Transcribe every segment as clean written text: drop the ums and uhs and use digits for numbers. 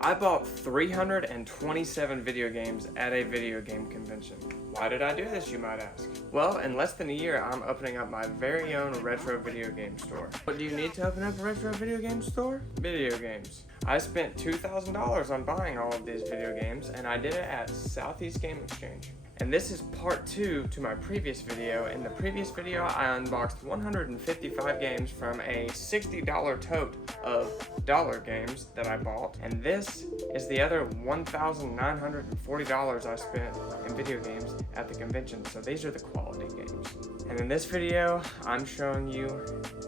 I bought 327 video games at a video game convention. Why did I do this, you might ask? Well, in less than a year, I'm opening up my very own retro video game store. What do you need to open up a retro video game store? Video games. I spent $2,000 on buying all of these video games, and I did it at Southeast Game Exchange. And this is part 2 to my previous video. In the previous video, I unboxed 155 games from a $60 tote of dollar games that I bought. And this is the other $1,940 I spent in video games at the convention. So these are the quality games. And in this video, I'm showing you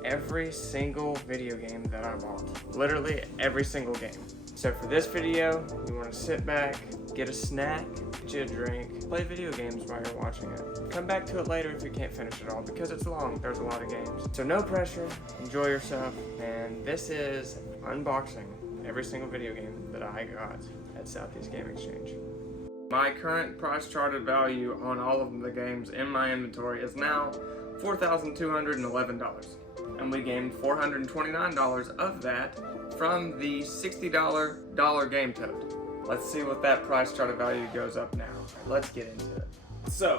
every single video game that I bought. Literally every single game. So for this video, you want to sit back, get a snack, get you a drink, play video games while you're watching it. Come back to it later if you can't finish it all because it's long, there's a lot of games. So no pressure, enjoy yourself, and this is unboxing every single video game that I got at Southeast Game Exchange. My current price charted value on all of the games in my inventory is now $4,211. And we gained $429 of that from the $60 dollar game tote. Let's see what that price charted value goes up now. Let's get into it. So,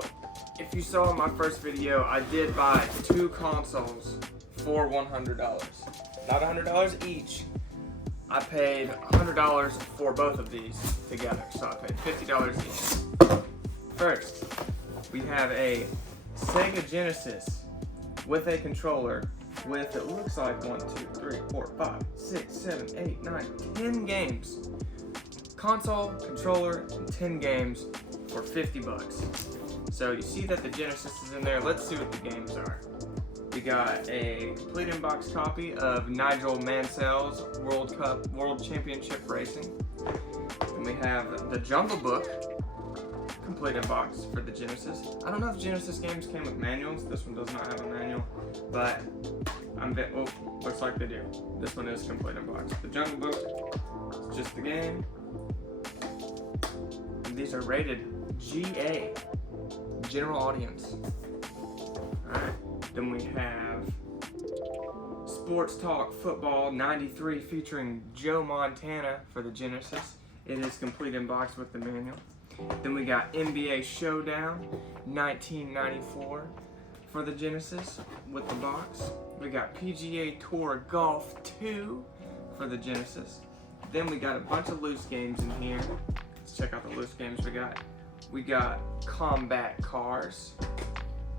if you saw my first video, I did buy 2 consoles for $100. Not $100 each. I paid $100 for both of these together, so I paid $50 each. First, we have a Sega Genesis with a controller with, it looks like 1, 2, 3, 4, 5, 6, 7, 8, 9, 10 games. Console, controller, and 10 games for $50. So you see that the Genesis is in there. Let's see what the games are. We got a complete in-box copy of Nigel Mansell's World Championship Racing. And we have the Jungle Book, complete in-box for the Genesis. I don't know if Genesis games came with manuals. This one does not have a manual, but looks like they do. This one is complete in-box. The Jungle Book is just the game. And these are rated GA, general audience. Alright. Then we have Sports Talk Football 93 featuring Joe Montana for the Genesis. It is complete in box with the manual. Then we got NBA Showdown 1994 for the Genesis with the box. We got PGA Tour Golf 2 for the Genesis. Then we got a bunch of loose games in here. Let's check out the loose games we got. We got Combat Cars.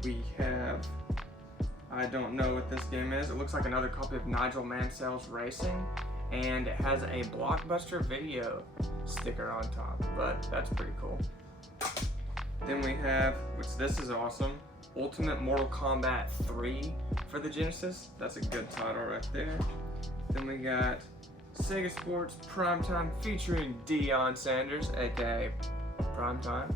We have, I don't know what this game is. It looks like another copy of Nigel Mansell's Racing, and it has a Blockbuster Video sticker on top, but that's pretty cool. Then we have, which this is awesome, Ultimate Mortal Kombat 3 for the Genesis. That's a good title right there. Then we got Sega Sports Primetime featuring Deion Sanders, aka Primetime.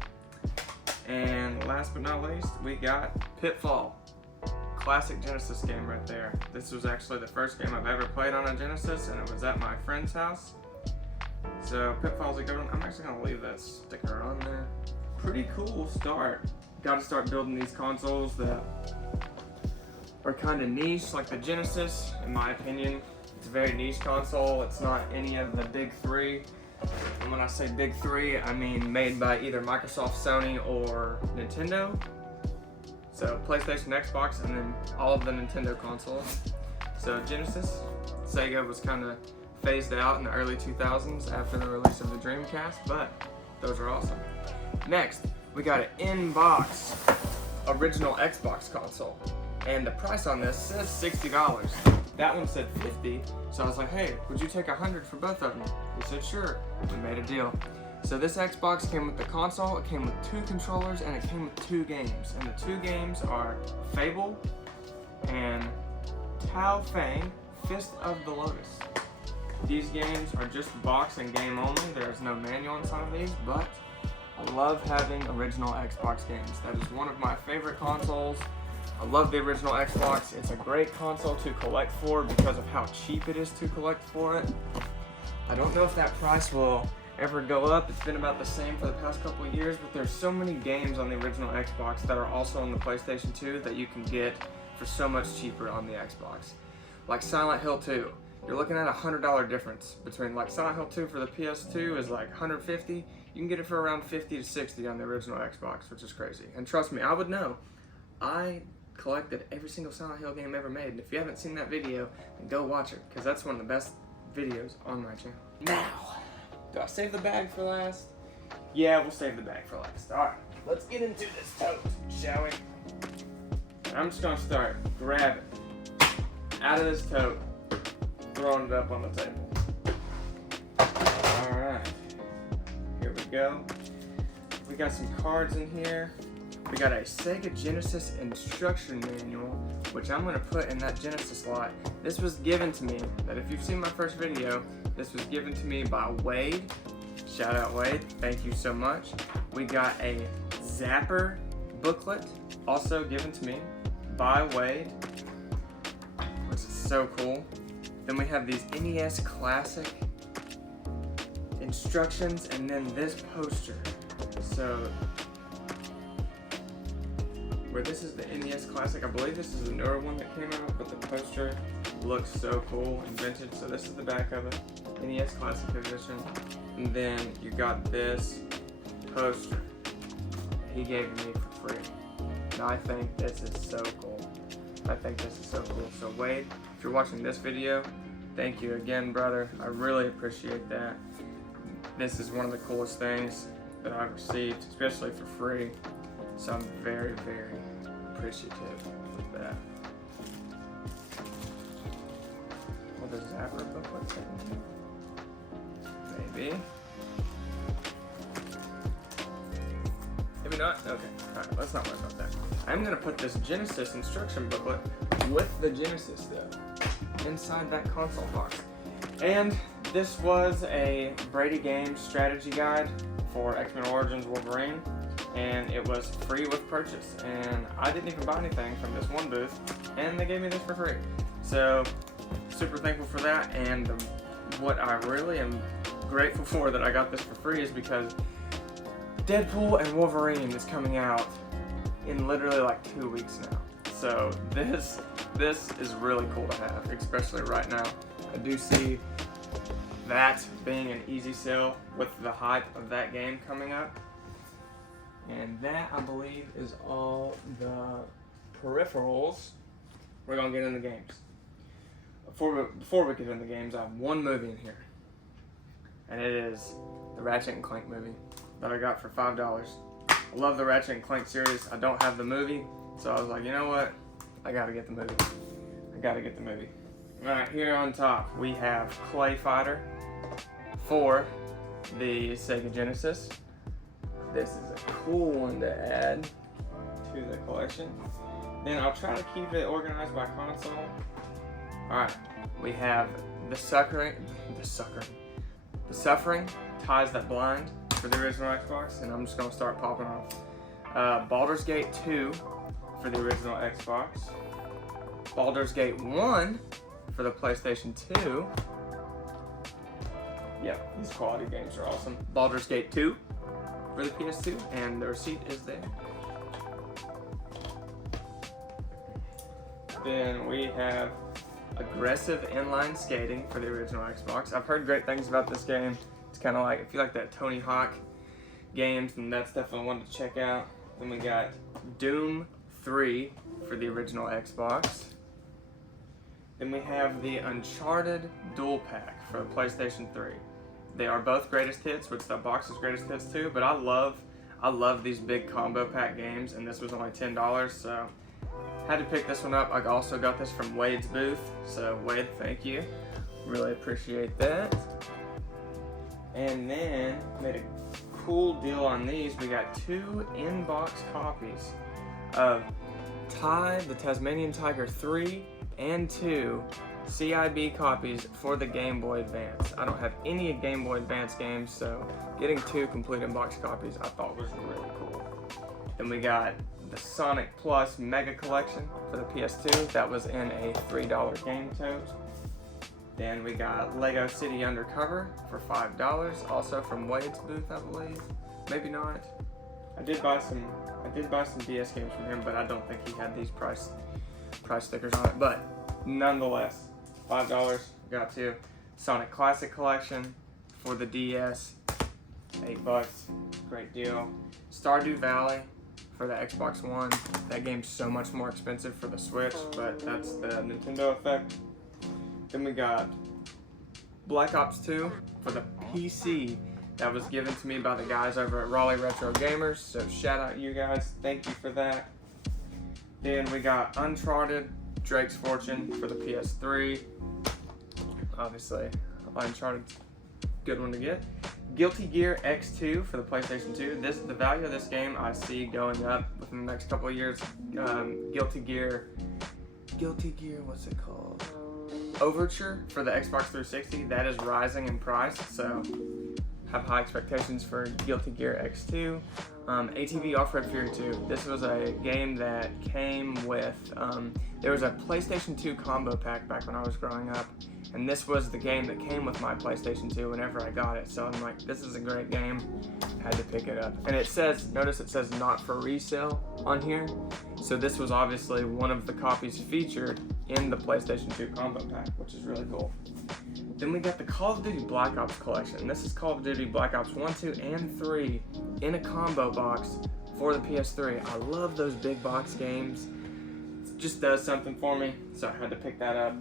And last but not least, we got Pitfall. Classic Genesis game right there. This was actually the first game I've ever played on a Genesis, and it was at my friend's house. So Pitfall's a good one. I'm actually gonna leave that sticker on there. Pretty cool start. Gotta start building these consoles that are kind of niche, like the Genesis, in my opinion. It's a very niche console. It's not any of the big 3. And when I say big 3, I mean made by either Microsoft, Sony, or Nintendo. So PlayStation, Xbox, and then all of the Nintendo consoles. So Genesis, Sega was kind of phased out in the early 2000s after the release of the Dreamcast, but those are awesome. Next, we got an in-box original Xbox console. And the price on this says $60. That one said $50, so I was like, hey, would you take $100 for both of them? He said, sure. We made a deal. So this Xbox came with the console, it came with 2 controllers, and it came with 2 games. And the 2 games are Fable and Tao Fang, Fist of the Lotus. These games are just box and game only. There's no manual inside of these, but I love having original Xbox games. That is one of my favorite consoles. I love the original Xbox. It's a great console to collect for because of how cheap it is to collect for it. I don't know if that price will ever go up. It's been about the same for the past couple of years, but there's so many games on the original Xbox that are also on the PlayStation 2 that you can get for so much cheaper on the Xbox. Like Silent Hill 2. you're looking at $100 difference between like Silent Hill 2 for the PS2 is like 150. You can get it for around 50 to 60 on the original Xbox, which is crazy. And trust me, I would know. I collected every single Silent Hill game ever made, and if you haven't seen that video, then go watch it, because that's one of the best videos on my channel. Now, do I save the bag for last? Yeah, we'll save the bag for last. Alright, let's get into this tote, shall we? I'm just gonna start grabbing out of this tote, throwing it up on the table. Alright, here we go. We got some cards in here. We got a Sega Genesis instruction manual, which I'm gonna put in that Genesis slot. This was given to me, that if you've seen my first video, this was given to me by Wade. Shout out Wade, thank you so much. We got a Zapper booklet, also given to me by Wade, which is so cool. Then we have these NES Classic instructions, and then this poster. So, where this is the NES Classic, I believe this is the newer one that came out, but the poster looks so cool and vintage. So this is the back of it, NES Classic edition. And then you got this poster he gave me for free. And I think this is so cool. So Wade, if you're watching this video, thank you again, brother. I really appreciate that. This is one of the coolest things that I've received, especially for free. So I'm very, very appreciative of that. Will the Zapper booklet say anything? Maybe. Maybe not? Okay. Alright, let's not worry about that. I'm gonna put this Genesis instruction booklet with the Genesis though inside that console box. And this was a Brady Games strategy guide for X-Men Origins Wolverine, and it was free with purchase. And I didn't even buy anything from this one booth, and they gave me this for free. So super thankful for that. And what I really am grateful for that I got this for free is because Deadpool and Wolverine is coming out in literally like 2 weeks now. So this is really cool to have, especially right now. I do see that being an easy sell with the hype of that game coming up. And that, I believe, is all the peripherals. We're gonna get in the games. Before we get in the games, I have one movie in here, and it is the Ratchet and Clank movie that I got for $5. I love the Ratchet and Clank series. I don't have the movie, so I was like, you know what? I gotta get the movie. Alright, here on top we have Clay Fighter for the Sega Genesis. This is a cool one to add to the collection. Then I'll try to keep it organized by console. Alright, we have The Suffering Ties That Blind for the original Xbox, and I'm just going to start popping off. Baldur's Gate 2 for the original Xbox. Baldur's Gate 1 for the PlayStation 2. Yeah, these quality games are awesome. Baldur's Gate 2 for the PS2, and the receipt is there. Then we have Aggressive Inline Skating for the original Xbox. I've heard great things about this game. It's kind of like, if you like that Tony Hawk games, then that's definitely one to check out. Then we got Doom 3 for the original Xbox. Then we have the Uncharted Dual Pack for the PlayStation 3. They are both greatest hits, which the box is greatest hits too, but I love these big combo pack games, and this was only $10, so had to pick this one up. I also got this from Wade's booth, so Wade, thank you. Really appreciate that. And then made a cool deal on these. We got 2 in-box copies of the Tasmanian Tiger 3 and 2 CIB copies for the Game Boy Advance. I don't have any Game Boy Advance games, so getting 2 complete in-box copies I thought was really cool. Then we got the Sonic Plus Mega Collection for the PS2. That was in a $3 game tote. Then we got Lego City Undercover for $5, also from Wade's booth, I believe. Maybe not. I did buy some DS games from him, but I don't think he had these price stickers on it. But nonetheless, $5, Got to. Sonic Classic Collection for the DS, $8, great deal. Stardew Valley for the Xbox One. That game's so much more expensive for the Switch, but that's the Nintendo effect. Then we got Black Ops 2 for the PC. That was given to me by the guys over at Raleigh Retro Gamers, so shout out you guys, thank you for that. Then we got Uncharted, Drake's Fortune for the PS3. Obviously, Uncharted's a good one to get. Guilty Gear X2 for the PlayStation 2. The value of this game I see going up within the next couple of years. Guilty Gear, what's it called? Overture for the Xbox 360. That is rising in price, so have high expectations for Guilty Gear X2. ATV Off-Road Fury 2. This was a game that came with, there was a PlayStation 2 combo pack back when I was growing up, and this was the game that came with my PlayStation 2 whenever I got it, so I'm like, this is a great game, had to pick it up. And it says, notice it says not for resale on here, so this was obviously one of the copies featured in the PlayStation 2 combo pack, which is really cool. Then we got the Call of Duty Black Ops collection. This is Call of Duty Black Ops 1, 2, and 3 in a combo box for the PS3. I love those big box games. It just does something for me, so I had to pick that up.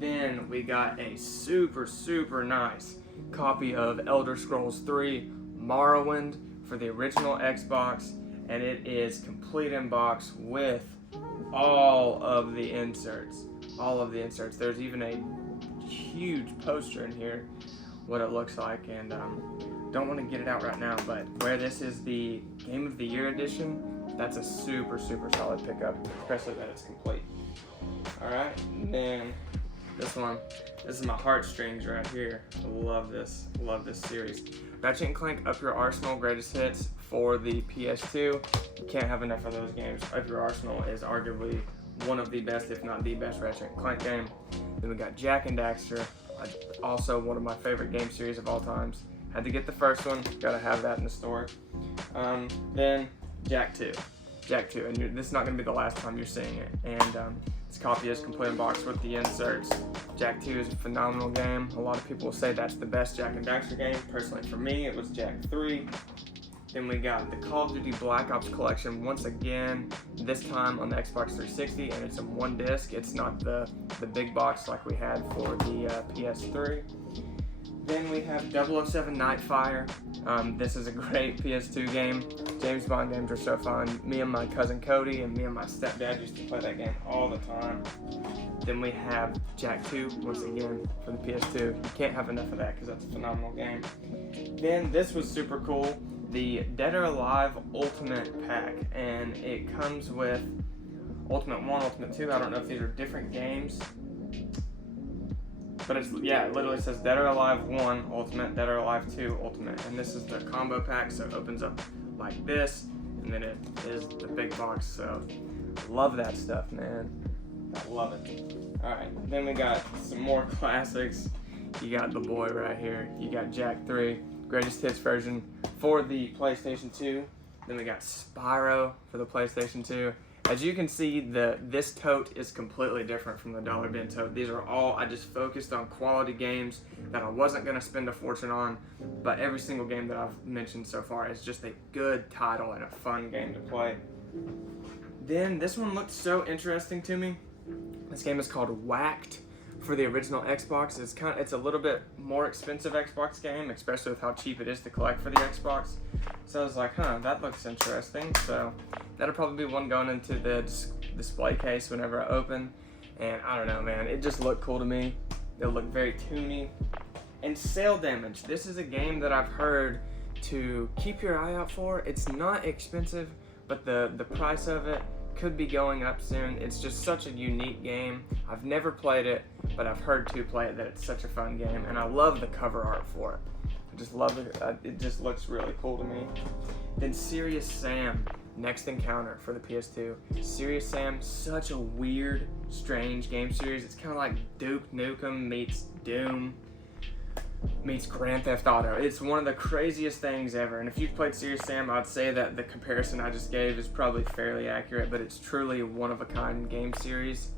Then we got a super, super nice copy of Elder Scrolls 3 Morrowind for the original Xbox, and it is complete in box with all of the inserts. There's even a huge poster in here, what it looks like, and don't want to get it out right now, but where this is the Game of the Year edition, that's a super, super solid pickup, especially that it's complete. Alright, and then this one, this is my heartstrings right here. I love this series. Ratchet & Clank Up Your Arsenal Greatest Hits for the PS2. You can't have enough of those games. Up Your Arsenal is arguably one of the best, if not the best, Ratchet & Clank game. Then we got Jak and Daxter, also one of my favorite game series of all times. Had to get the first one, gotta have that in the store. Then Jak 2, and this is not gonna be the last time you're seeing it. And this copy is complete in box with the inserts. Jak 2 is a phenomenal game. A lot of people will say that's the best Jak and Daxter game. Personally, for me, it was Jak 3. Then we got the Call of Duty Black Ops collection once again, this time on the Xbox 360, and it's in one disc. It's not the big box like we had for the PS3. Then we have 007 Nightfire. This is a great PS2 game. James Bond games are so fun. Me and my cousin Cody and me and my stepdad used to play that game all the time. Then we have Jak 2, once again, for the PS2. You can't have enough of that because that's a phenomenal game. Then this was super cool. The Dead or Alive Ultimate Pack, and it comes with Ultimate 1, Ultimate 2. I don't know if these are different games, but it literally says Dead or Alive 1 Ultimate, Dead or Alive 2 Ultimate, and this is the combo pack, so it opens up like this, and then it is the big box, so love that stuff, man. I love it. Alright, then we got some more classics. You got the boy right here. You got Jak 3. Greatest Hits version for the PlayStation 2. Then we got Spyro for the PlayStation 2. As you can see, this tote is completely different from the Dollar Bin tote. These are all, I just focused on quality games that I wasn't going to spend a fortune on, but every single game that I've mentioned so far is just a good title and a fun game to play. Then this one looked so interesting to me. This game is called Whacked for the original Xbox. It's a little bit more expensive Xbox game, especially with how cheap it is to collect for the Xbox. So I was like, that looks interesting. So that'll probably be one going into the display case whenever I open. And I don't know, man, it just looked cool to me. It looked very toony. And Sail Damage. This is a game that I've heard to keep your eye out for. It's not expensive, but the price of it could be going up soon. It's just such a unique game. I've never played it, but I've heard to play it that it's such a fun game, and I love the cover art for it. I just love it. It just looks really cool to me. Then Serious Sam, Next Encounter for the PS2. Serious Sam, such a weird, strange game series. It's kind of like Duke Nukem meets Doom meets Grand Theft Auto. It's one of the craziest things ever, and if you've played Serious Sam, I'd say that the comparison I just gave is probably fairly accurate, but it's truly a one-of-a-kind game series.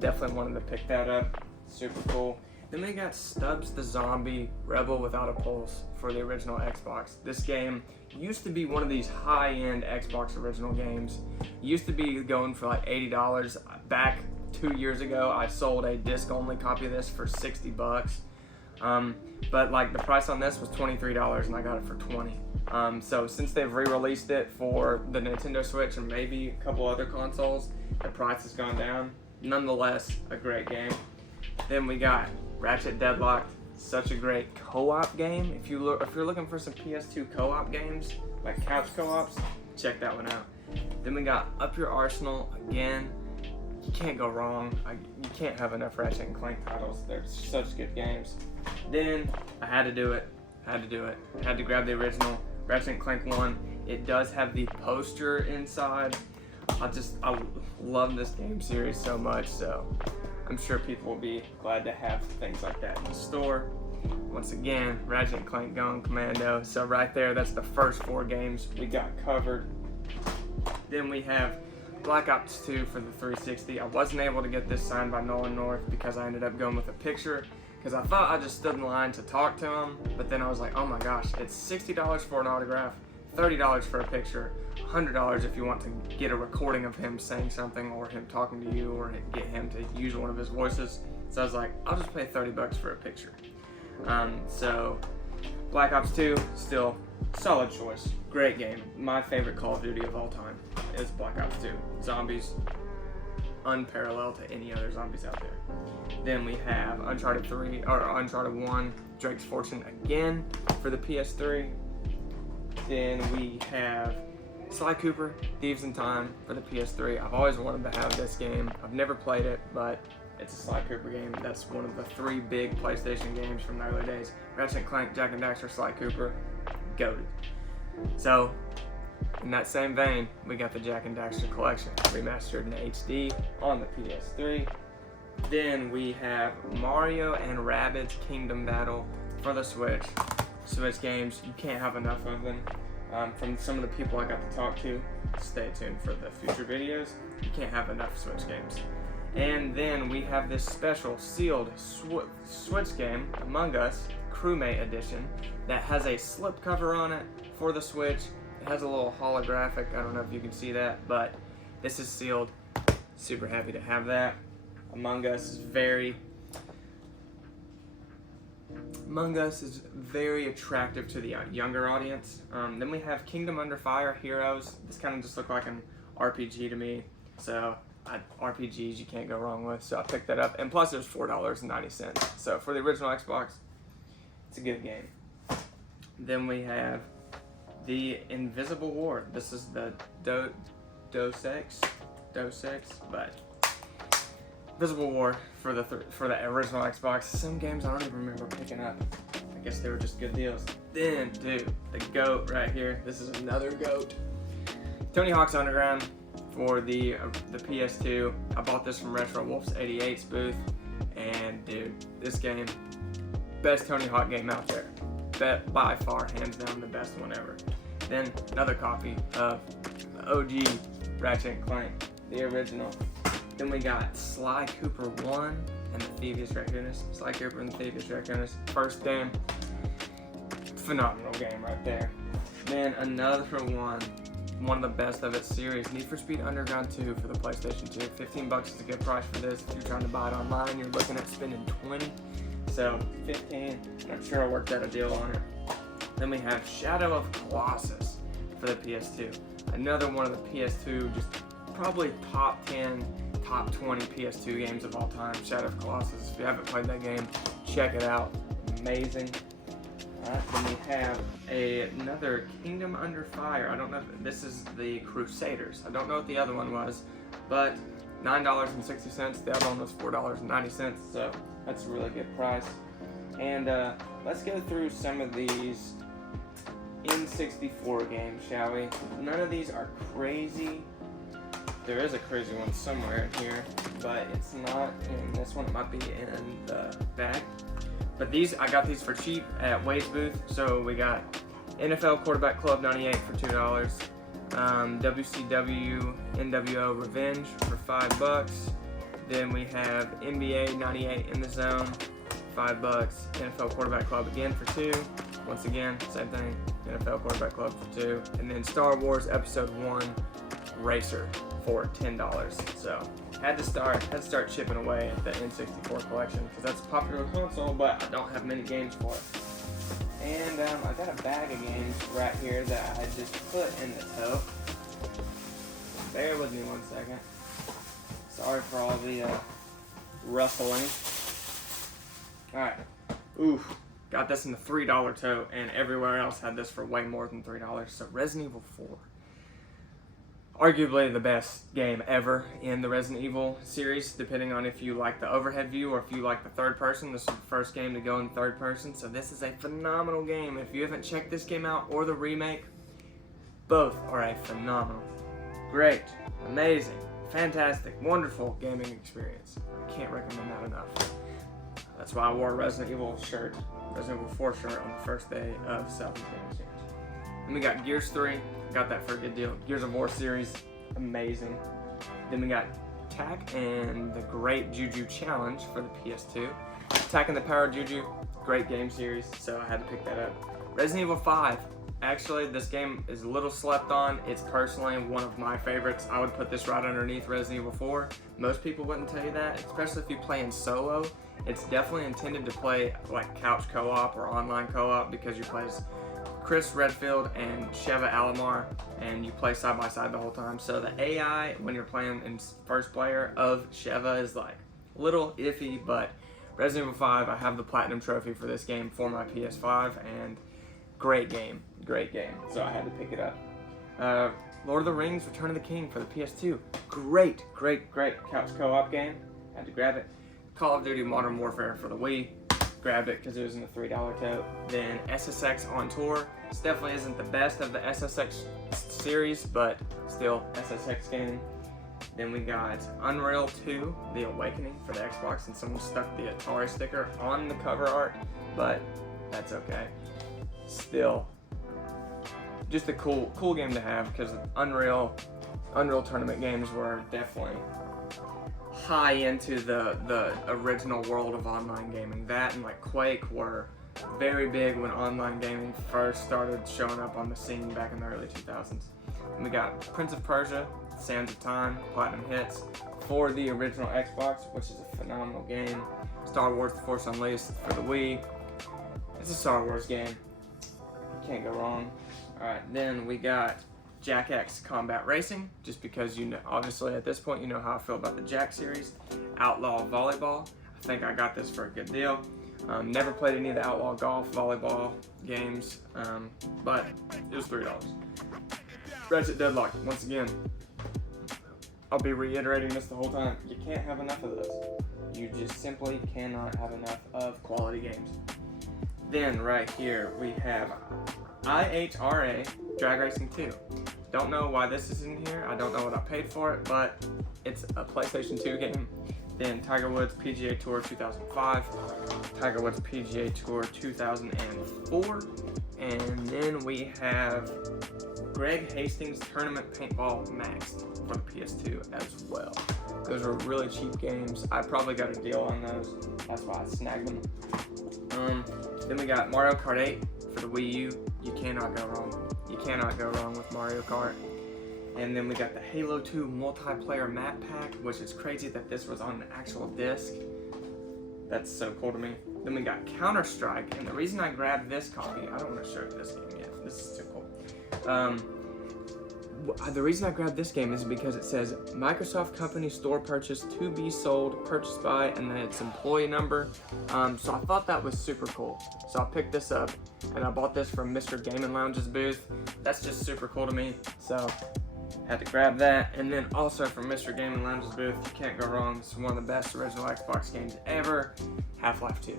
Definitely wanted to pick that up. Super cool. Then we got Stubbs the Zombie Rebel Without a Pulse for the original Xbox. This game used to be one of these high-end Xbox original games. It used to be going for like $80. Back 2 years ago, I sold a disc-only copy of this for $60. But like the price on this was $23 and I got it for $20. So since they've re-released it for the Nintendo Switch and maybe a couple other consoles, the price has gone down. Nonetheless, a great game. Then we got Ratchet Deadlocked, such a great co-op game. If you're looking for some PS2 co-op games, like couch co-ops, check that one out. Then we got Up Your Arsenal again. You can't go wrong. You can't have enough Ratchet and Clank titles. They're such good games. Then I had to do it. I had to grab the original Ratchet and Clank 1. It does have the poster inside. I love this game series so much, so I'm sure people will be glad to have things like that in the store. Once again, Ratchet and Clank Going Commando. So right there, that's the first 4 games we got covered. Then we have Black Ops 2 for the 360. I wasn't able to get this signed by Nolan North because I ended up going with a picture, because I thought I just stood in line to talk to him, but then I was like, oh my gosh, it's $60 for an autograph, $30 for a picture, $100 if you want to get a recording of him saying something or him talking to you or get him to use one of his voices. So I was like, I'll just pay $30 for a picture. So Black Ops 2, still solid choice. Great game. My favorite Call of Duty of all time is Black Ops 2. Zombies, unparalleled to any other zombies out there. Then we have Uncharted 1, Drake's Fortune again for the PS3. Then we have Sly Cooper, Thieves in Time for the PS3. I've always wanted to have this game. I've never played it, but it's a Sly Cooper game. That's one of the 3 big PlayStation games from the early days. Ratchet & Clank, Jak and Daxter, Sly Cooper, goated. So, in that same vein, we got the Jak and Daxter collection, remastered in HD on the PS3. Then we have Mario and Rabbids Kingdom Battle for the Switch. Switch games, you can't have enough of them. From some of the people I got to talk to, stay tuned for the future videos. You can't have enough Switch games. And then we have this special sealed Switch game, Among Us Crewmate Edition, that has a slipcover on it for the Switch. It has a little holographic, I don't know if you can see that, but this is sealed. Super happy to have that. Among Us is very attractive to the younger audience. Then we have Kingdom Under Fire Heroes. This kind of just looked like an RPG to me, so RPGs you can't go wrong with, so I picked that up. And plus it was $4.90, so for the original Xbox, it's a good game. Then we have the Invisible War. This is the Dos Ex, but Invisible War for the original Xbox. Some games I don't even remember picking up. I guess they were just good deals. Then, dude, the GOAT right here. This is another GOAT. Tony Hawk's Underground for the PS2. I bought this from Retro Wolf's 88's booth, and dude, this game, best Tony Hawk game out there. That by far, hands down, the best one ever. Then another copy of the OG Ratchet & Clank, the original. Then we got Sly Cooper 1 and the Thievius Raccoonus. Sly Cooper and the Thievius Raccoonus. First game, phenomenal game right there. Then another one of the best of its series, Need for Speed Underground 2 for the PlayStation 2. $15 is a good price for this. If you're trying to buy it online, you're looking at spending $20. So 15, and I'm sure I worked out a deal on it. Then we have Shadow of Colossus for the PS2. Another one of the PS2, just probably top 10, top 20 PS2 games of all time. Shadow of Colossus. If you haven't played that game, check it out. Amazing. Alright, then we have another Kingdom Under Fire. I don't know if this is the Crusaders. I don't know what the other one was, but $9.60. The other one was $4.90, so that's a really good price. And let's go through some of these N64 games, shall we? None of these are crazy. There is a crazy one somewhere in here, but it's not in this one. It might be in the back. But these, I got these for cheap at Wade's booth. So we got NFL Quarterback Club 98 for $2. WCW NWO Revenge for $5. Then we have NBA 98 in the Zone, $5. NFL Quarterback Club again for $2. Once again, same thing. NFL Quarterback Club for $2. And then Star Wars Episode 1 Racer for $10. So had to start chipping away at the N64 collection because that's a popular console, but I don't have many games for it. And I got a bag of games right here that I just put in the tote. Bear with me 1 second. Sorry for all the rustling. Alright. Ooh. Got this in the $3 tote, and everywhere else had this for way more than $3. So Resident Evil 4. Arguably the best game ever in the Resident Evil series, depending on if you like the overhead view or if you like the third person. This is the first game to go in third person, so this is a phenomenal game. If you haven't checked this game out or the remake, both are a phenomenal, great, amazing, fantastic, wonderful gaming experience. I can't recommend that enough. That's why I wore a Resident Evil 4 shirt on the first day of Southeast Game Exchange. Then we got Gears 3, got that for a good deal. Gears of War series, amazing. Then we got Tak and the Great Juju Challenge for the PS2. Tak and the Power of Juju, great game series, so I had to pick that up. Resident Evil 5, actually this game is a little slept on. It's personally one of my favorites. I would put this right underneath Resident Evil 4. Most people wouldn't tell you that, especially if you play in solo. It's definitely intended to play like couch co-op or online co-op because you play as Chris Redfield and Sheva Alomar, and you play side by side the whole time. So the AI when you're playing in first player of Sheva is like a little iffy, but Resident Evil 5, I have the platinum trophy for this game for my PS5, and great game, so I had to pick it up. Lord of the Rings Return of the King for the PS2, great couch co-op game, had to grab it. Call of Duty Modern Warfare for the Wii, grabbed it because it was in the $3 tote. Then SSX on Tour. This definitely isn't the best of the SSX series, but still SSX game. Then we got Unreal 2, The Awakening for the Xbox, and someone stuck the Atari sticker on the cover art, but that's okay. Still, just a cool game to have because Unreal Tournament games were definitely high into the original world of online gaming. That and like Quake were very big when online gaming first started showing up on the scene back in the early 2000s. And we got Prince of Persia, Sands of Time, Platinum Hits for the original Xbox, which is a phenomenal game. Star Wars The Force Unleashed for the Wii. It's a Star Wars game. You can't go wrong. Alright, then we got Jak X Combat Racing, just because you know, obviously at this point you know how I feel about the Jak series. Outlaw Volleyball, I think I got this for a good deal. Never played any of the Outlaw Golf Volleyball games, but it was $3. Ratchet Deadlock, once again, I'll be reiterating this the whole time, you can't have enough of those. You just simply cannot have enough of quality games. Then right here we have IHRA Drag Racing 2. Don't know why this is in here. I don't know what I paid for it, but it's a PlayStation 2 game. Then Tiger Woods PGA Tour 2005, Tiger Woods PGA Tour 2004, and then we have Greg Hastings Tournament Paintball Max for the PS2 as well. Those are really cheap games. I probably got a deal on those. That's why I snagged them. Then we got Mario Kart 8 for the Wii U. You cannot go wrong. You cannot go wrong with Mario Kart. And then we got the Halo 2 multiplayer map pack, which is crazy that this was on an actual disc. That's so cool to me. Then we got Counter-Strike, and the reason I grabbed this copy, I don't want to show you this game yet. This is too cool. The reason I grabbed this game is because it says Microsoft Company Store Purchase to be sold, purchased by, and then its employee number. So I thought that was super cool. So I picked this up, and I bought this from Mr. Game & Lounge's booth. That's just super cool to me. So had to grab that. And then also from Mr. Game & Lounge's booth, you can't go wrong. It's one of the best original Xbox games ever, Half-Life 2.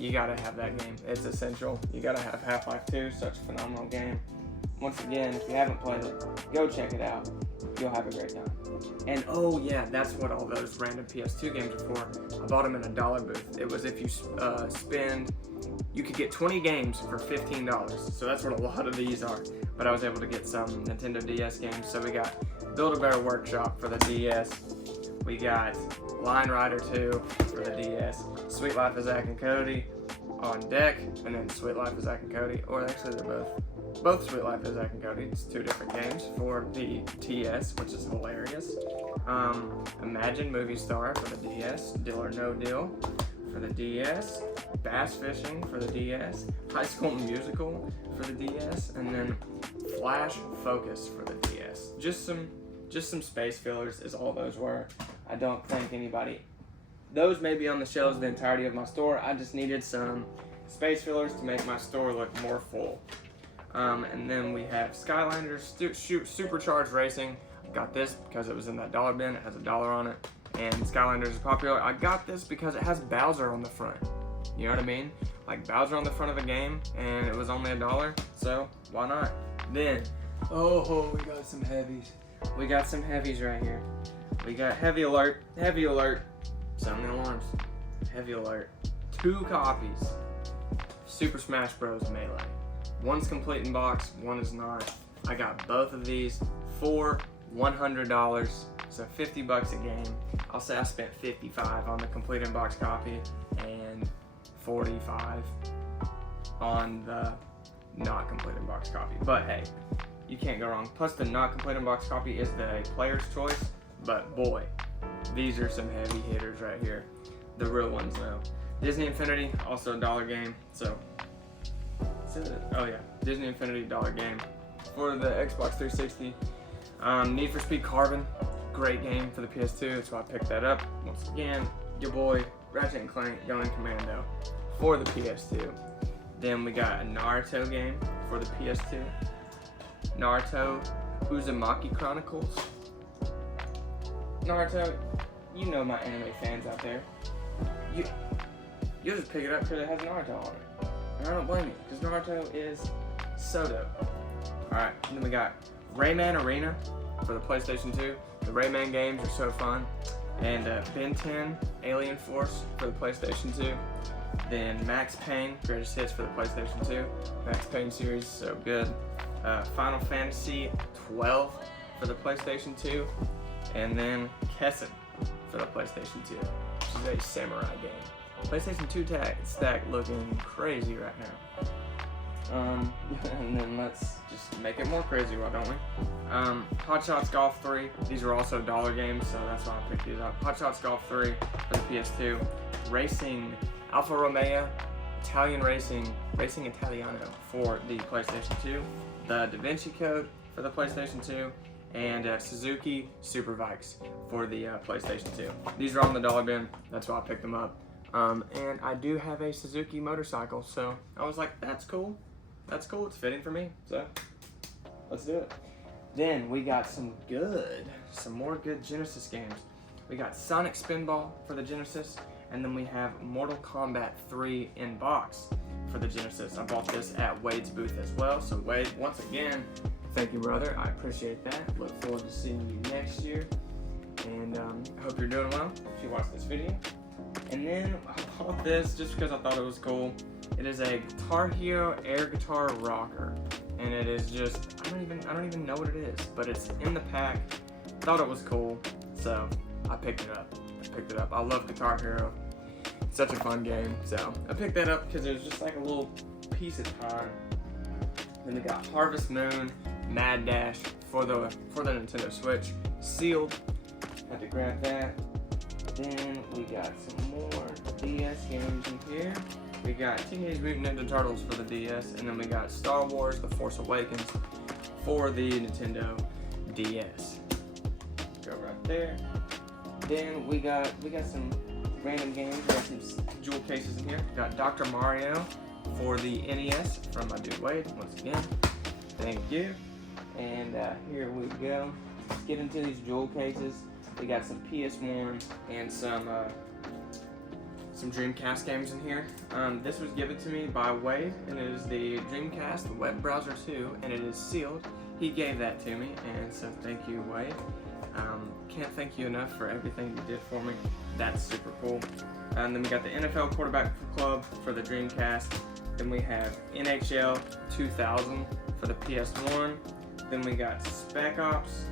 You gotta have that game. It's essential. You gotta have Half-Life 2, such a phenomenal game. Once again, if you haven't played it, go check it out. You'll have a great time. And oh yeah, that's what all those random PS2 games are for. I bought them in a dollar booth. It was if you spend, you could get 20 games for $15. So that's what a lot of these are. But I was able to get some Nintendo DS games. So we got Build-A-Bear Workshop for the DS. We got Line Rider 2 for for the DS. Sweet Life of Zack and Cody on deck, and then Sweet Life of Zack and Cody, or actually they're both Sweet Life of Zack and Cody. It's 2 different games for the TS, which is hilarious. Imagine Movie Star for the DS, Deal or No Deal for the DS, Bass Fishing for the DS, High School Musical for the DS, and then Flash Focus for the DS. Just some space fillers is all those were. I don't think anybody. Those may be on the shelves the entirety of my store. I just needed some space fillers to make my store look more full. And then we have Skylanders Supercharged Racing. I got this because it was in that dollar bin. It has $1 on it. And Skylanders is popular. I got this because it has Bowser on the front. You know what I mean? Like Bowser on the front of the game, and it was only $1. So why not? Then, we got some heavies. We got some heavies right here. We got Heavy Alert. Sound the alarms. Heavy Alert. 2 copies. Super Smash Bros. Melee. One's complete in box, one is not. I got both of these for $100, so $50 a game. I'll say I spent $55 on the complete in box copy and $45 on the not complete in box copy. But hey, you can't go wrong. Plus the not complete in box copy is the player's choice, but boy, these are some heavy hitters right here. The real ones though. Disney Infinity, also a $1 game, so Disney Infinity $1 game for the Xbox 360. Need for Speed Carbon, great game for the PS2. That's why I picked that up. Once again, your boy Ratchet and Clank Going Commando for the PS2. Then we got a Naruto game for the PS2. Naruto Uzumaki Chronicles. Naruto, you know my anime fans out there. You'll just pick it up because it has Naruto on it. And I don't blame you, because Naruto is so dope. Alright, then we got Rayman Arena for the PlayStation 2. The Rayman games are so fun. And Ben 10 Alien Force for the PlayStation 2. Then Max Payne, Greatest Hits for the PlayStation 2. Max Payne series is so good. Final Fantasy 12 for the PlayStation 2. And then Kessen for the PlayStation 2, which is a samurai game. PlayStation 2 stack looking crazy right now. And then let's just make it more crazy, why don't we? Hot Shots Golf 3. These are also $1 games, so that's why I picked these up. Hot Shots Golf 3 for the PS2. Racing Alfa Romeo Italian Racing Italiano for the PlayStation 2. The Da Vinci Code for the PlayStation 2. And Suzuki Superbikes for the PlayStation 2. These are on the $1 bin, that's why I picked them up. And I do have a Suzuki motorcycle, so I was like, that's cool, it's fitting for me, so let's do it. Then we got some more good Genesis games. We got Sonic Spinball for the Genesis, and then we have Mortal Kombat 3 in box for the Genesis. I bought this at Wade's booth as well, so Wade, once again, thank you, brother. I appreciate that. Look forward to seeing you next year. And I hope you're doing well if you watch this video. And then I bought this just because I thought it was cool. It is a Guitar Hero air guitar rocker. And it is just, I don't even know what it is, but it's in the pack. Thought it was cool, so I picked it up. I love Guitar Hero. It's such a fun game. So I picked that up because it was just like a little piece of time. Then we got Harvest Moon Mad Dash for the Nintendo Switch, sealed. Had to grab that. Then we got some more DS games in here. We got Teenage Mutant Ninja Turtles for the DS, and then we got Star Wars: The Force Awakens for the Nintendo DS. Go right there. Then we got some random games. We got some jewel cases in here. We got Dr. Mario for the NES from my dude Wade. Once again, thank you. And here we go. Let's get into these jewel cases. We got some PS1 and some Dreamcast games in here. This was given to me by Wade, and it is the Dreamcast Web Browser 2, and it is sealed. He gave that to me, and so thank you, Wade. Can't thank you enough for everything you did for me. That's super cool. And then we got the NFL Quarterback Club for the Dreamcast. Then we have NHL 2000 for the PS1. Then we got Spec Ops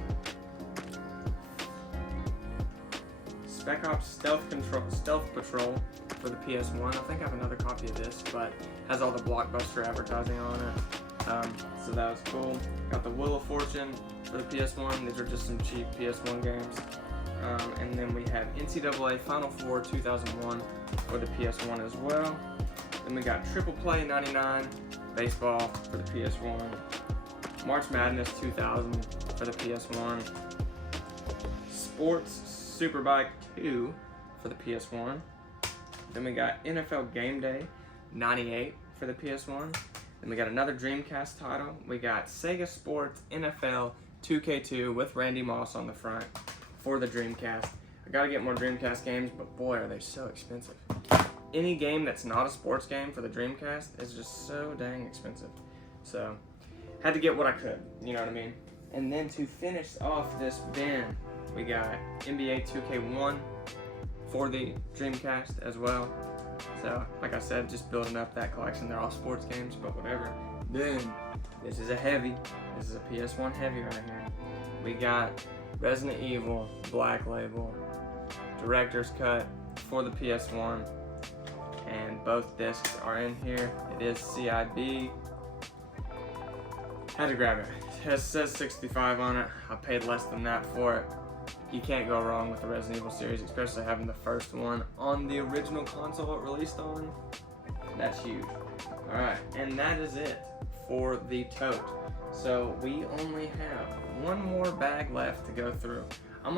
Spec Ops Stealth Patrol for the PS1. I think I have another copy of this, but has all the Blockbuster advertising on it. So that was cool. Got the Wheel of Fortune for the PS1. These are just some cheap PS1 games. And then we have NCAA Final Four 2001 for the PS1 as well. Then we got Triple Play 99 Baseball for the PS1. March Madness 2000 for the PS1. Sports Superbike 2 for the PS1. Then we got NFL Game Day 98 for the PS1. Then we got another Dreamcast title. We got Sega Sports NFL 2K2 with Randy Moss on the front for the Dreamcast. I gotta get more Dreamcast games, but boy, are they so expensive. Any game that's not a sports game for the Dreamcast is just so dang expensive. So, had to get what I could, you know what I mean? And then to finish off this bin, we got NBA 2K1 for the Dreamcast as well. So, like I said, just building up that collection. They're all sports games, but whatever. Then, this is a heavy. This is a PS1 heavy right here. We got Resident Evil Black Label Director's Cut for the PS1, and both discs are in here. It is CIB. Had to grab it. It says 65 on it. I paid less than that for it. You can't go wrong with the Resident Evil series, especially having the first one on the original console it released on. That's huge. Alright, and that is it for the Tote. So we only have one more bag left to go through. I'm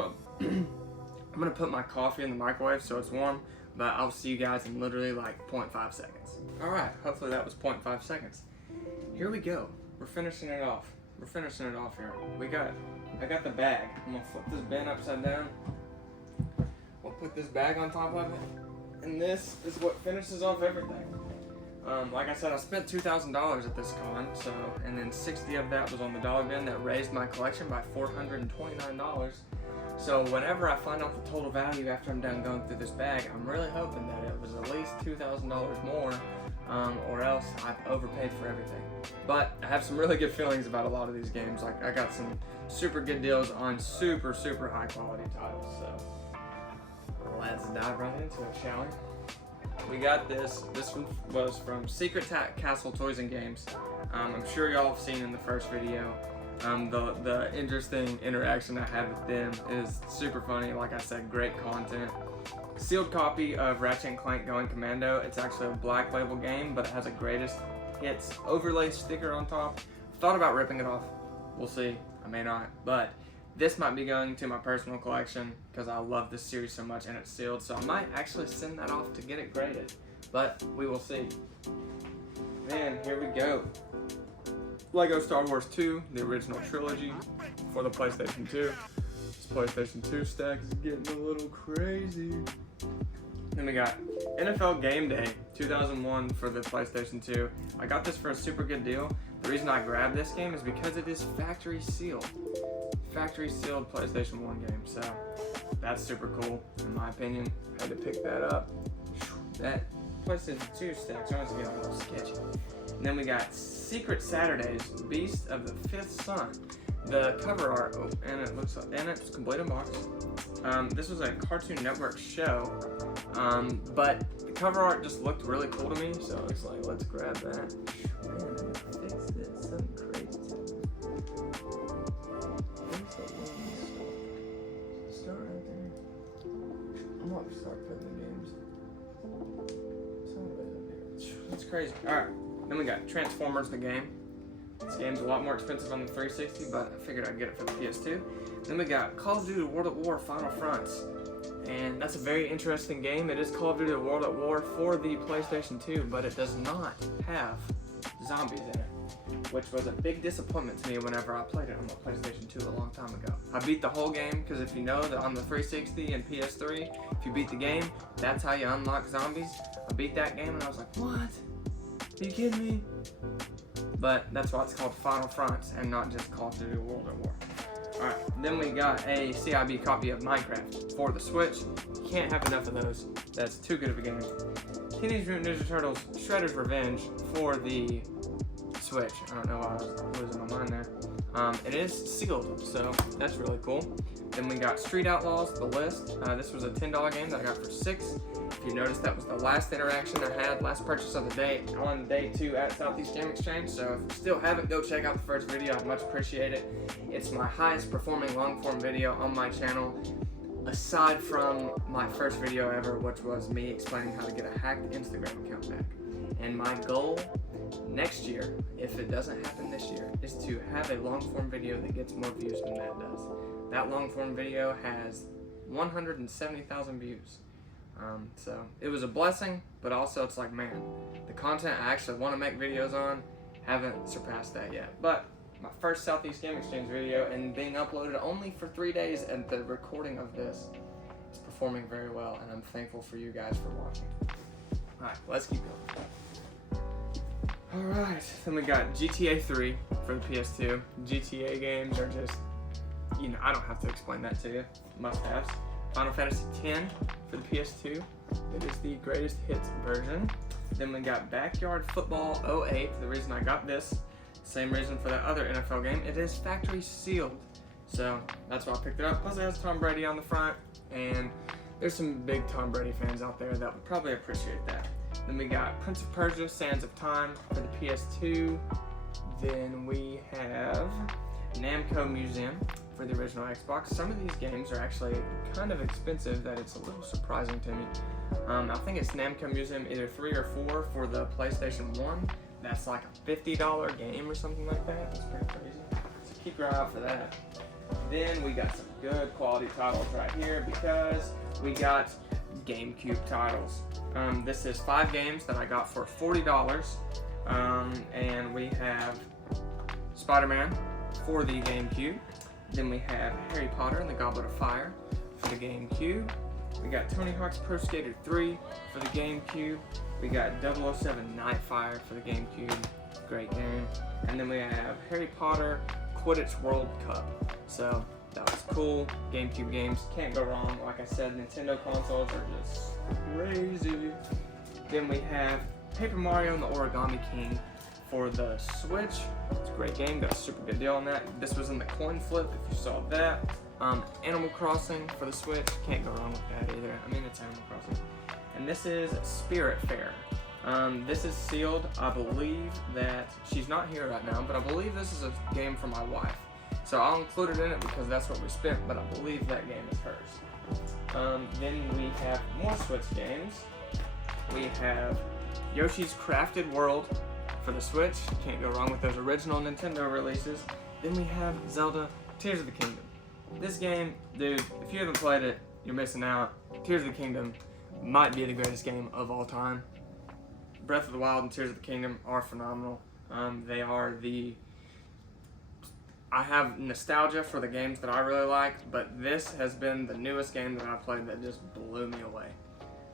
gonna put my coffee in the microwave so it's warm, but I'll see you guys in literally like 0.5 seconds. Alright, hopefully that was 0.5 seconds. Here we go. We're finishing it off. We're finishing it off here. I got the bag. I'm gonna flip this bin upside down. We'll put this bag on top of it. And this is what finishes off everything. Like I said, I spent $2,000 at this con, so, and then 60 of that was on the dollar bin. That raised my collection by $429. So whenever I find out the total value after I'm done going through this bag, I'm really hoping that it was at least $2,000 more, or else I've overpaid for everything. But I have some really good feelings about a lot of these games. Like, I got some super good deals on super high quality titles. So let's dive right into it, shall we? We got this. This one was from Secret Castle Toys and Games. I'm sure y'all have seen in the first video. The interesting interaction I had with them is super funny. Like I said, great content. Sealed copy of Ratchet & Clank Going Commando. It's actually a Black Label game, but it has a greatest hits overlay sticker on top. Thought about ripping it off. We'll see. I may not, but this might be going to my personal collection because I love this series so much and it's sealed, so I might actually send that off to get it graded, but we will see. Then here we go. Lego Star Wars 2, the original trilogy for the PlayStation 2. This PlayStation 2 stack is getting a little crazy. Then we got NFL Game Day 2001 for the PlayStation 2. I got this for a super good deal. The reason I grabbed this game is because it is factory sealed. Factory sealed PlayStation 1 game, so that's super cool in my opinion. Had to pick that up. That PlayStation 2 stack's always getting a little sketchy. And then we got Secret Saturdays, Beast of the Fifth Sun. The cover art, and it looks like, and it's complete in box. This was a Cartoon Network show, but the cover art just looked really cool to me, so it's like, let's grab that. Man, fix this, something crazy to me. Start right there. I'm about to start putting the games. It's crazy. Alright, then we got Transformers the game. This game's a lot more expensive on the 360, but I figured I'd get it for the PS2. Then we got Call of Duty World at War Final Fronts. And that's a very interesting game. It is Call of Duty World at War for the PlayStation 2, but it does not have zombies in it, which was a big disappointment to me whenever I played it on the PlayStation 2 a long time ago. I beat the whole game, because if you know that on the 360 and PS3, if you beat the game, that's how you unlock zombies. I beat that game and I was like, what? Are you kidding me? But that's why it's called Final Fronts and not just Call of Duty World at War. Alright, then we got a CIB copy of Minecraft for the Switch. You can't have enough of those. That's too good of a game. Teenage Mutant Ninja Turtles Shredder's Revenge for the Switch. I don't know why I was losing my mind there. It is sealed, so that's really cool. Then we got Street Outlaws, The List. This was a $10 game that I got for $6. If you noticed, that was the last interaction I had, last purchase of the day on day 2 at Southeast Game Exchange. So if you still haven't, go check out the first video. I'd much appreciate it. It's my highest performing long form video on my channel, aside from my first video ever, which was me explaining how to get a hacked Instagram account back. And my goal next year, if it doesn't happen this year, is to have a long form video that gets more views than that does. That long form video has 170,000 views. So it was a blessing, but also it's like, man, the content I actually want to make videos on haven't surpassed that yet. But my first Southeast Game Exchange video, and being uploaded only for 3 days, and the recording of this is performing very well, and I'm thankful for you guys for watching. Alright, let's keep going. Alright, then we got GTA 3 for the PS2. GTA games are just, you know, I don't have to explain that to you. Must-haves. Final Fantasy X for the PS2. It is the greatest hits version. Then we got Backyard Football 08. The reason I got this, same reason for that other NFL game, it is factory sealed. So that's why I picked it up. Plus it has Tom Brady on the front, and there's some big Tom Brady fans out there that would probably appreciate that. Then we got Prince of Persia, Sands of Time for the PS2. Then we have Namco Museum for the original Xbox. Some of these games are actually kind of expensive that it's a little surprising to me. I think it's Namco Museum either 3 or 4 for the PlayStation 1. That's like a $50 game or something like that. That's pretty crazy. So keep your eye out for that. Then we got some good quality titles right here because we got GameCube titles. This is 5 games that I got for $40. And we have Spider-Man for the GameCube. Then we have Harry Potter and the Goblet of Fire for the GameCube. We got Tony Hawk's Pro Skater 3 for the GameCube. We got 007 Nightfire for the GameCube. Great game. And then we have Harry Potter Quidditch World Cup. So that was cool. GameCube games, can't go wrong. Like I said, Nintendo consoles are just crazy. Then we have Paper Mario and the Origami King for the Switch. It's a great game, got a super good deal on that. This was in the coin flip, if you saw that. Animal Crossing for the Switch, can't go wrong with that either. I mean, it's Animal Crossing. And this is Spirit Fair. This is sealed. I believe that she's not here right now, but I believe this is a game for my wife. So I'll include it in it because that's what we spent, but I believe that game is hers. Then we have more Switch games. We have Yoshi's Crafted World for the Switch. Can't go wrong with those original Nintendo releases. Then we have Zelda Tears of the Kingdom. This game, dude, if you haven't played it, you're missing out. Tears of the Kingdom might be the greatest game of all time. Breath of the Wild and Tears of the Kingdom are phenomenal. They are I have nostalgia for the games that I really like, but this has been the newest game that I've played that just blew me away.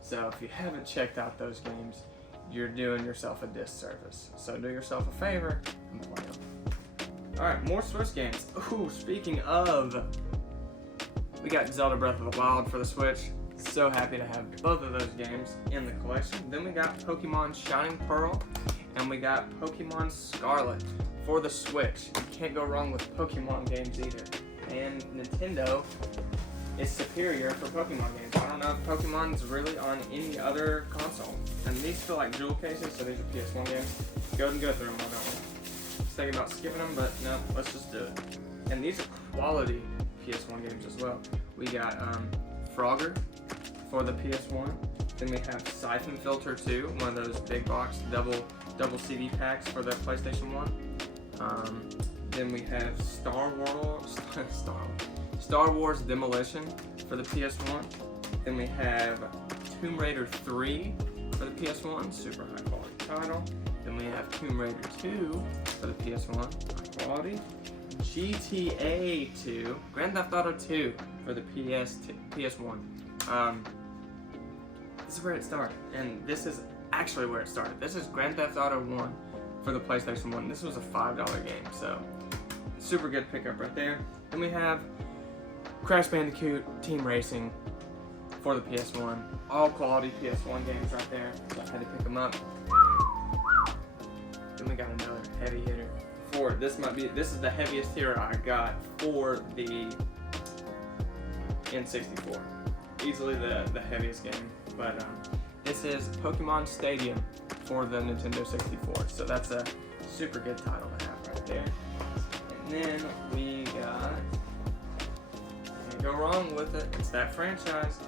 So if you haven't checked out those games, you're doing yourself a disservice. So do yourself a favor and play them. Alright, more Switch games. Ooh, speaking of, we got Zelda Breath of the Wild for the Switch. So happy to have both of those games in the collection. Then we got Pokemon Shining Pearl, and we got Pokemon Scarlet for the Switch. You can't go wrong with Pokemon games either. And Nintendo is superior for Pokemon games. I don't know if Pokemon's really on any other console. And these feel like jewel cases, so these are PS1 games. Go ahead and go through them, why don't we? I was thinking about skipping them, but no, let's just do it. And these are quality PS1 games as well. We got Frogger for the PS1. Then we have Siphon Filter 2, one of those big box double CD packs for the PlayStation 1. Then we have Star Wars Demolition for the PS1. Then we have Tomb Raider 3 for the PS1, super high quality title. Then we have Tomb Raider 2 for the PS1, high quality. GTA 2, Grand Theft Auto 2 for the PS1. This is where it started, and this is actually where it started. This is Grand Theft Auto 1 for the PlayStation 1. This was a $5 game, so super good pickup right there. Then we have Crash Bandicoot Team Racing for the PS1. All quality PS1 games right there, so I had to pick them up. Then we got another heavy hitter. This is the heaviest hitter I got for the N64. Easily the heaviest game. But this is Pokemon Stadium for the Nintendo 64. So that's a super good title to have right there. And then we got, can't go wrong with it, it's that franchise.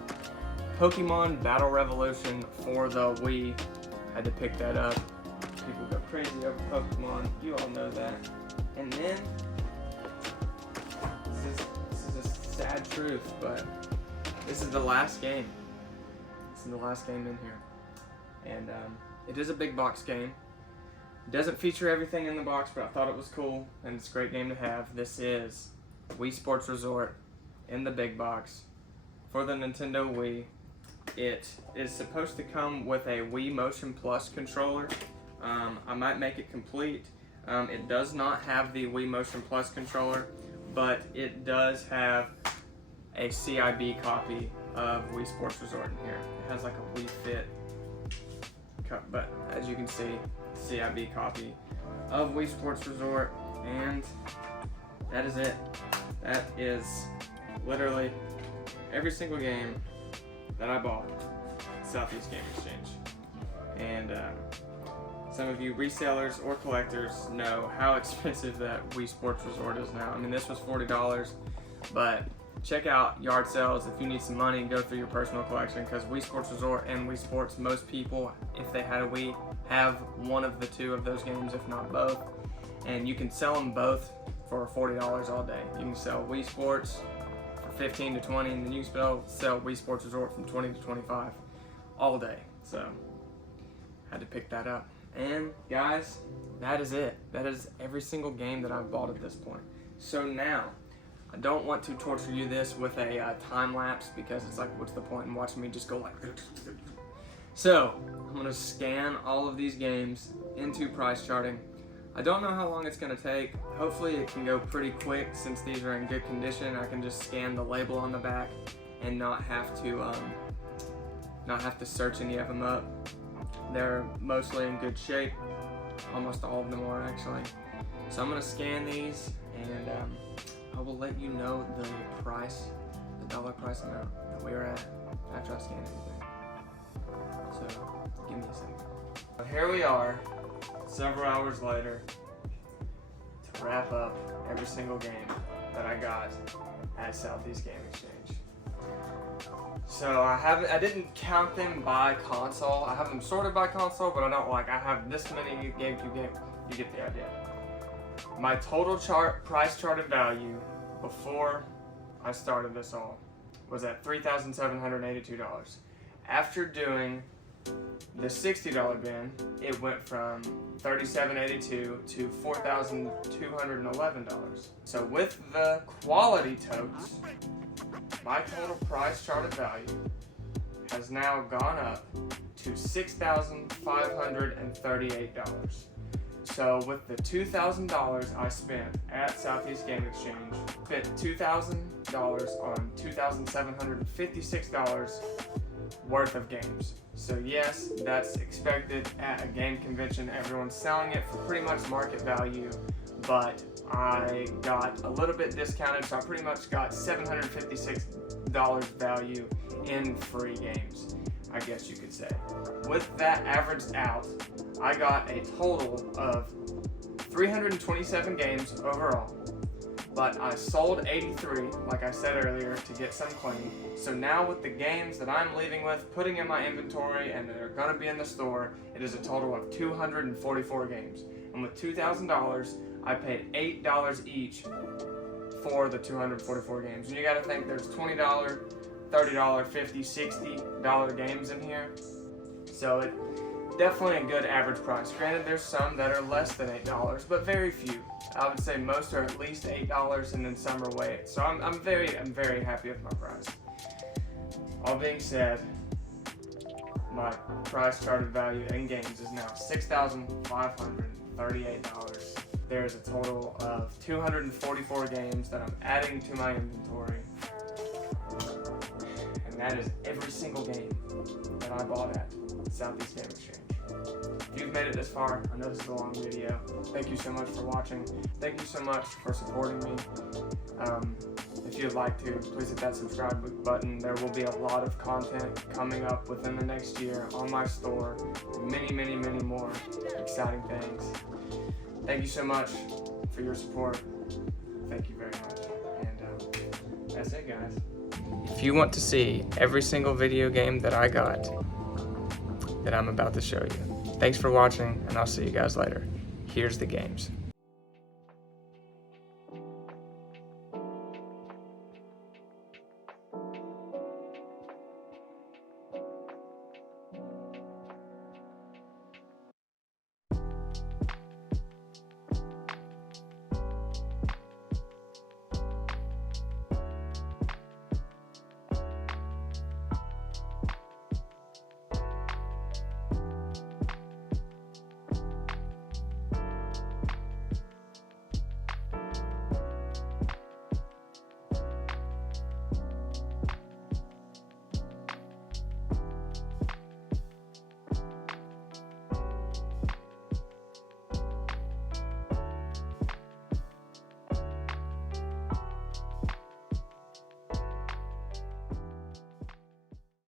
Pokemon Battle Revolution for the Wii. Had to pick that up. People go crazy over Pokemon. You all know that. And then, this is a sad truth, but this is the last game. This is the last game in here. And it is a big box game. It doesn't feature everything in the box, but I thought it was cool, and it's a great game to have. This is Wii Sports Resort in the big box for the Nintendo Wii. It is supposed to come with a Wii Motion Plus controller. I might make it complete. It does not have the Wii Motion Plus controller, but it does have a CIB copy of Wii Sports Resort in here. It has like a Wii Fit cup, but as you can see, CIB copy of Wii Sports Resort, and that is it. That is literally every single game that I bought at Southeast Game Exchange. And some of you resellers or collectors know how expensive that Wii Sports Resort is now. I mean, this was $40, but check out yard sales if you need some money. Go through your personal collection, because Wii Sports Resort and Wii Sports, most people, if they had a Wii, have one of the two of those games, if not both. And you can sell them both for $40 all day. You can sell Wii Sports for 15 to 20, and then you can sell Wii Sports Resort from 20 to 25 all day. So, had to pick that up. And guys, that is it. That is every single game that I've bought at this point. So now, I don't want to torture you this with a time lapse, because it's like, what's the point in watching me just go like. So, I'm going to scan all of these games into price charting. I don't know how long it's going to take. Hopefully it can go pretty quick, since these are in good condition. I can just scan the label on the back and not have to search any of them up. They're mostly in good shape. Almost all of them are, actually. So I'm going to scan these, and I will let you know the price, the dollar price amount that we are at after I scan everything. So give me a second. But here we are, several hours later, to wrap up every single game that I got at Southeast Game Exchange. So I didn't count them by console. I have them sorted by console, but I have this many GameCube games. You get the idea. My total price charted value before I started this all was at $3,782. After doing the $60 bin, it went from $3,782 to $4,211. So with the quality totes, my total price charted value has now gone up to $6,538. So with the $2,000 I spent at Southeast Game Exchange, spent $2,000 on $2,756 worth of games. So yes, that's expected at a game convention. Everyone's selling it for pretty much market value, but I got a little bit discounted, so I pretty much got $756 value in free games, I guess you could say. With that averaged out, I got a total of 327 games overall, but I sold 83, like I said earlier, to get some clean. So now with the games that I'm leaving with, putting in my inventory, and that are gonna be in the store, it is a total of 244 games. And with $2,000, I paid $8 each for the 244 games. And you gotta think there's $20, $30, $50, $60 games in here. So it definitely a good average price. Granted, there's some that are less than $8, but very few. I would say most are at least $8, and then some are way. So I'm very happy with my price. All being said, my price charted value in games is now $6,538. There's a total of 244 games that I'm adding to my inventory, and that is every single game that I bought at Southeast Game Exchange. If you've made it this far, I know this is a long video. Thank you so much for watching. Thank you so much for supporting me. If you'd like to, please hit that subscribe button. There will be a lot of content coming up within the next year on my store. Many, many, many more exciting things. Thank you so much for your support. Thank you very much. And that's it, guys. If you want to see every single video game that I got that I'm about to show you, thanks for watching, and I'll see you guys later. Here's the games.